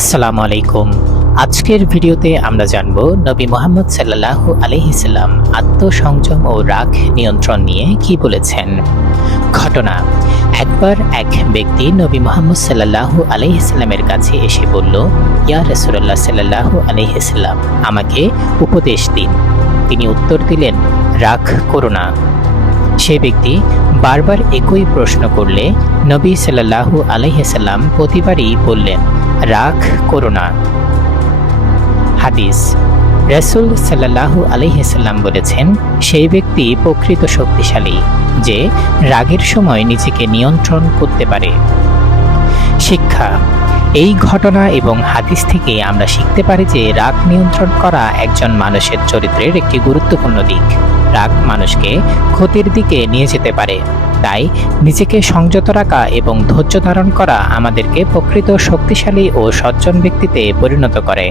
আসসালামু আলাইকুম। আজকের ভিডিওতে আমরা জানব নবী মুহাম্মদ সাল্লাল্লাহু আলাইহি সাল্লাম আত্মসংযম ও রাগ নিয়ন্ত্রণ নিয়ে কি বলেছেন। ঘটনা: একবার এক ব্যক্তি নবী মুহাম্মদ সাল্লাল্লাহু আলাইহি সাল্লামের কাছে এসে বলল, ইয়া রাসূলুল্লাহ সাল্লাল্লাহু আলাইহি সাল্লাম, আমাকে উপদেশ দিন। তিনি উত্তর দিলেন, রাগ করো না। সে ব্যক্তি বারবার একই প্রশ্ন করলে নবী সাল্লাল্লাহু আলাইহি সাল্লাম প্রতিবারই বললেন, রাগ করো না। হাদিস: রাসূল সাল্লাল্লাহু আলাইহি সাল্লাম বলেছেন, সেই ব্যক্তি প্রকৃত শক্তিশালী যে রাগের সময় নিজেকে নিয়ন্ত্রণ করতে পারে। শিক্ষা: এই ঘটনা এবং হাদিস থেকে আমরা শিখতে পারি যে রাগ নিয়ন্ত্রণ করা একজন মানুষের চরিত্রের একটি গুরুত্বপূর্ণ দিক। রাগ মানুষকে ক্ষতির দিকে নিয়ে যেতে পারে, তাই নিজেকে সংযত রাখা এবং ধৈর্য ধারণ করা আমাদেরকে প্রকৃত শক্তিশালী ও সজ্জন ব্যক্তিতে পরিণত করে।